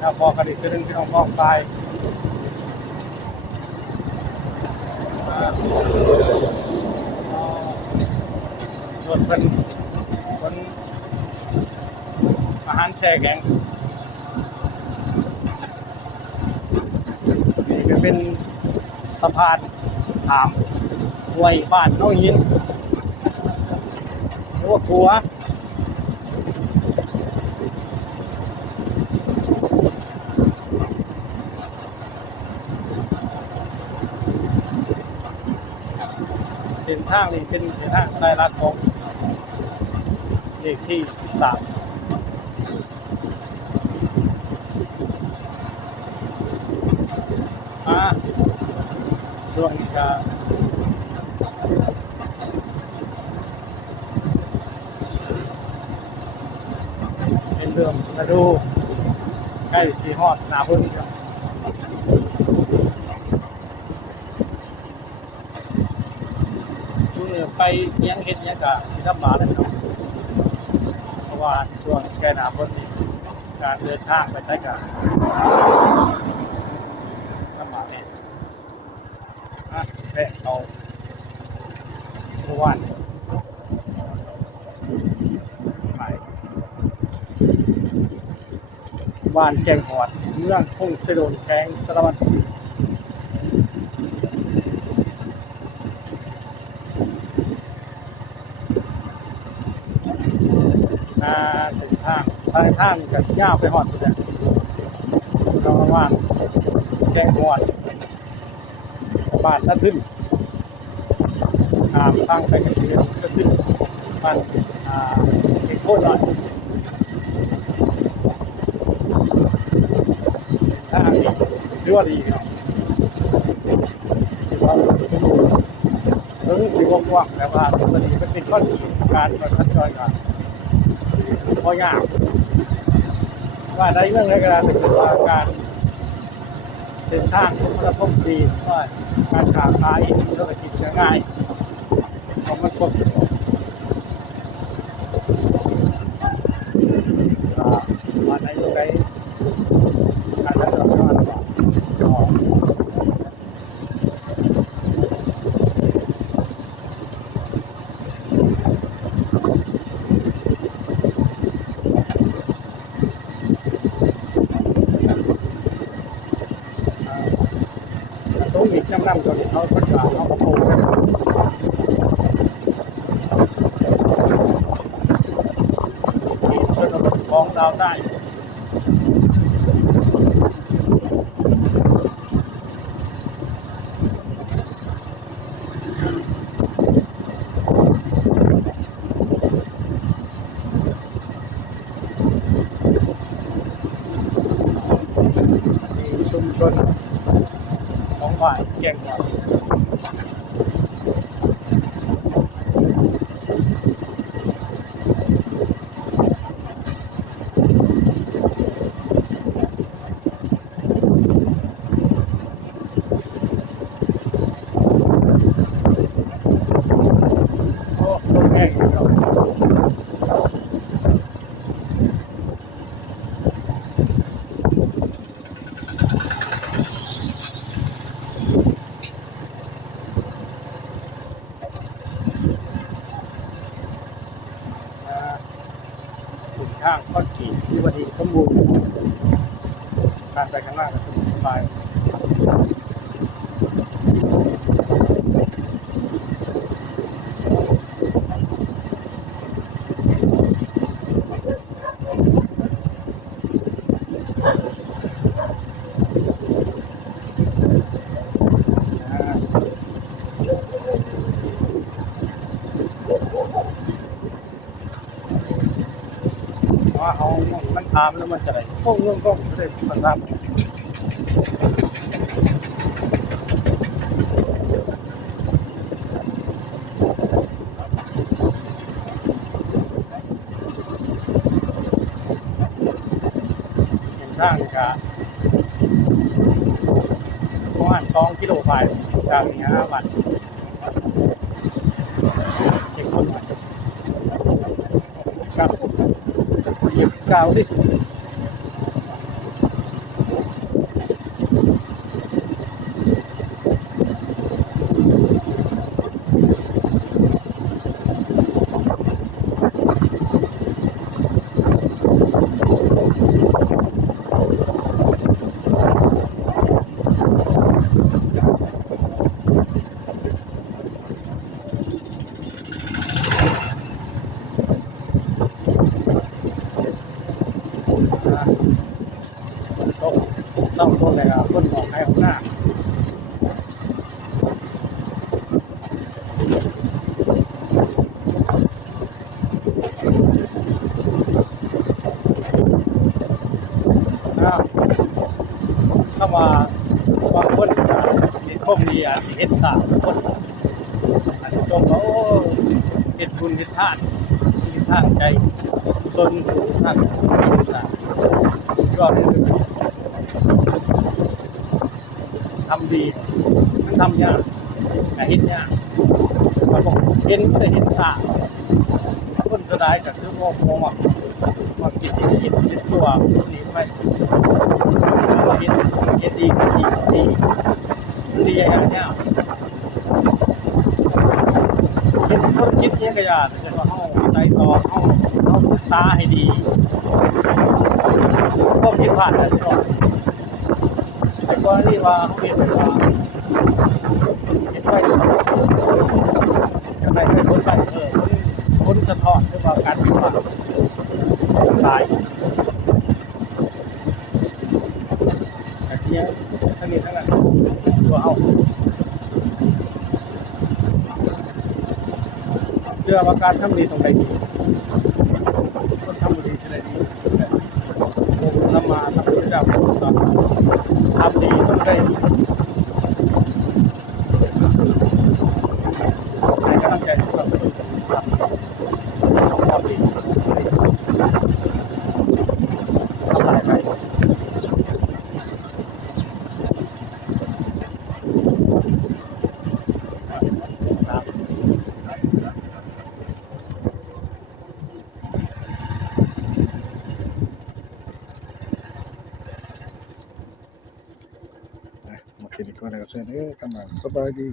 ถ้าพอกันอีกนึงพี่น้องพ้องไปส่วนเป็นอาหารแช่แข็งนี่ก็เป็นสะพานถามห้วยบ้านน้องหินหรือว่าขัวเส้นทางนี่เป็นเส้นทางสายลัดของเลขที่13ช่วงนี้จะเป็นเรื่องฤดูใกล้สีฮอดหนาฝนครับช่วงนี้ไปยังเห็นยังกะสีธรรมะเลยครับเพราะว่าช่วงใกล้หนาฝนนี่การเดินทางไปใช้กับธรรมะเนี่ยแพะเอาเมื่อวานไปบ้านแกงหอดเมืองพงเสดนแกงสารวัตรเส้นทางกับชิยาวไปหอดตัวเนี่ยเราว่าแกงหอดบ้านตะทึนทางไปกระเชียงตะทึนบ้านเอกโคตรหน่อยทางนี้เรือดีเนาะเราสมุนเรื่องสีวงว่างแต่ว่าตอนนี้มันเป็นข้อดีการมาชัดจอยกันพอยากว่าได้เรื่องอะไรกันเป็นว่าการเส้นทางของระบบดีว่าการค้าขายธุรกิจง่ายของมันครบสุดว่าในตรงไหนการได้รับการบอกจะออกต้องมีน้ำตัวนี้เขาก็จะเอาโค้งมีส่วนผสมของดาวใต้มีชุมชนของฝ่ายแก่งหอดโอ้ลงแห้งเราสินข้างข้อขี่ที่วันดีสมบูรณ์การไปข้างหน้าก็สะดวกสบายว่าเขามันทำแล้วมันจะไหนพวกเรื่องก็ไม่ได้มาทราบเห็นทางกับประมาณ2 กิโลไปจากนี้วันเก็บคนมากับเหยียบกาวดิ นะตกเศร้าตกเลยครับคนออกให้ออกหน้านะถ้ามาบางคนมีพวกนี้อาจสิเฮ็ดสร้างคนอาจจะจมว่าโอ้เฮ็ดบุญเฮ็ดทานเฮ็ดทานใจกุศลทานสร้างยอดเลยทำดีมันทำยากแต่เฮ็ดยากมันบอกเห็นแต่เห็นสร้างคนสุดท้ายก็คือว่ากินเฮ็ดชั่วคนนี้ไปว่าเฮ็ดดีก็ดีดีอย่างเงี้ยเฮ็ดคนคิดเนี้ยก็อย่าแต่ว่าเฮาใจต่อเฮาศึกษาให้ดีพวกผิดพลาดได้สิก่อนแต่กรณีว่าเฮาเฮ็ดไปว่าเฮ็ดไปจะได้เป็นคนใส่คนสะท้อนหรือว่าการผิดพลาดหลายแต่เนี้ยทั้งนี้ทั้งนั้นตัวเฮาเชื่อว่าการทำดีตรงใดดีคนทำดีจะได้ดีสัมมาสัมพุทธเจ้าสอนทำดีต้องได้ดีให้กำลังใจสำหรับคนทำดีทำลายไปครับมาคิดดีกว่าแล้วก็เสนอกำลังสบายดี